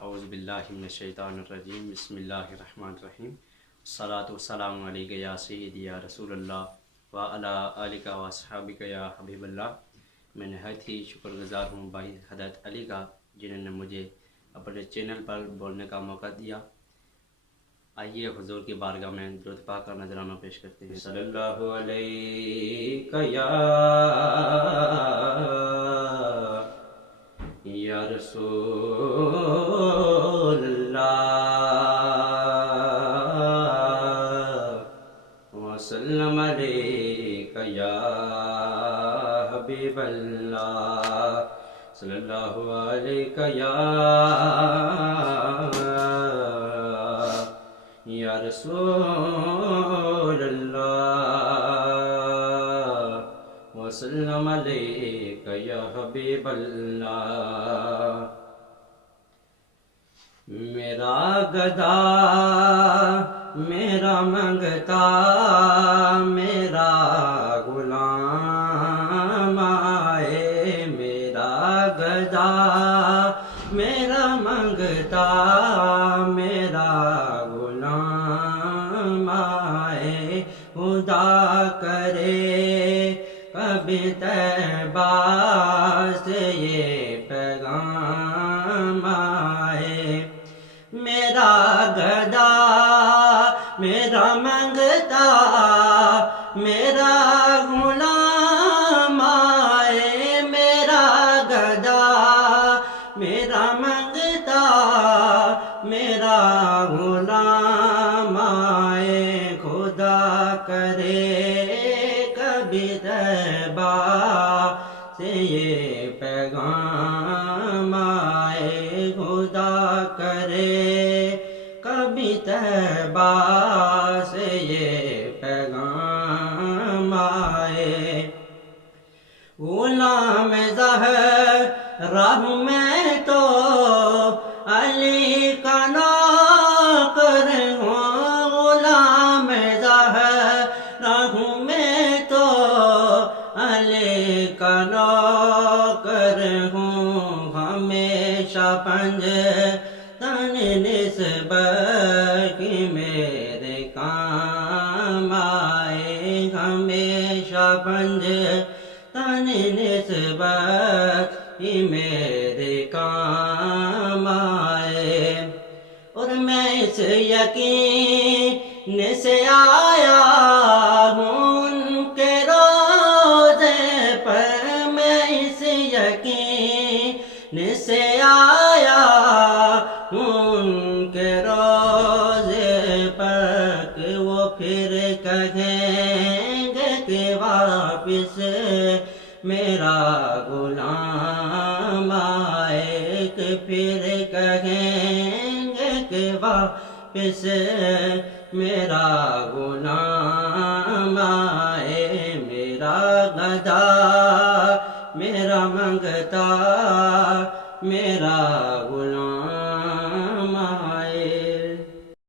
اعوذ باللہ من الشیطان الرجیم بسم اللہ الرحمن الرحیم الصلاۃ والسلام علیک یا سیدی یا رسول اللہ وعلی آلک و اصحابک یا حبیب اللہ۔ میں نہایت ہی شکر گزار ہوں بھائی ہدایت علی کا، جنہوں نے مجھے اپنے چینل پر بولنے کا موقع دیا۔ آئیے حضور کی بارگاہ میں درود پاک کا نذرانہ پیش کرتے ہیں۔ صلی اللہ علیہ یا رسول اللہ وسلم علیک یا حبیب اللہ، صلی اللہ علیک یا رسول اللہ وسلم علیک یا حبیب اللہ۔ میرا گدا میرا منگتا میرا غلام آئے، میرا گدا میرا منگتا میرا غلام آئے، خدا کرے کبھی طیبہ سے یہ پیغام آئے۔ میرا گدا میرا منگتا میرا غلام آئے، میرا گدا میرا منگتا میرا غلام آئے، خدا کرے کبھی طیبہ سے یہ پیغام آئے، خدا کرے کبھی طیبہ سے یہ پیغام آئے۔ غلام زہرا ہوں میں تو علی کا نوکر ہوں، غلام زہرا ہوں میں تو علی کا نوکر ہوں، ہمیشہ پنجتن نسبت کی میرے کام آئے، ہمیشہ پنجتن نسبت کی میرے کام آئے۔ اور میں اس یقین سے آیا ہوں ان کے روزے پر، میں اس یقین سے آیا ہوں ان کے روزے پر کہ وہ پھر کہیں گے کہ واپس میرا غلام آئے، کہ پھر کہیں گے کہ واپس میرا غلام آئے۔ میرا گدا میرا منگتا میرا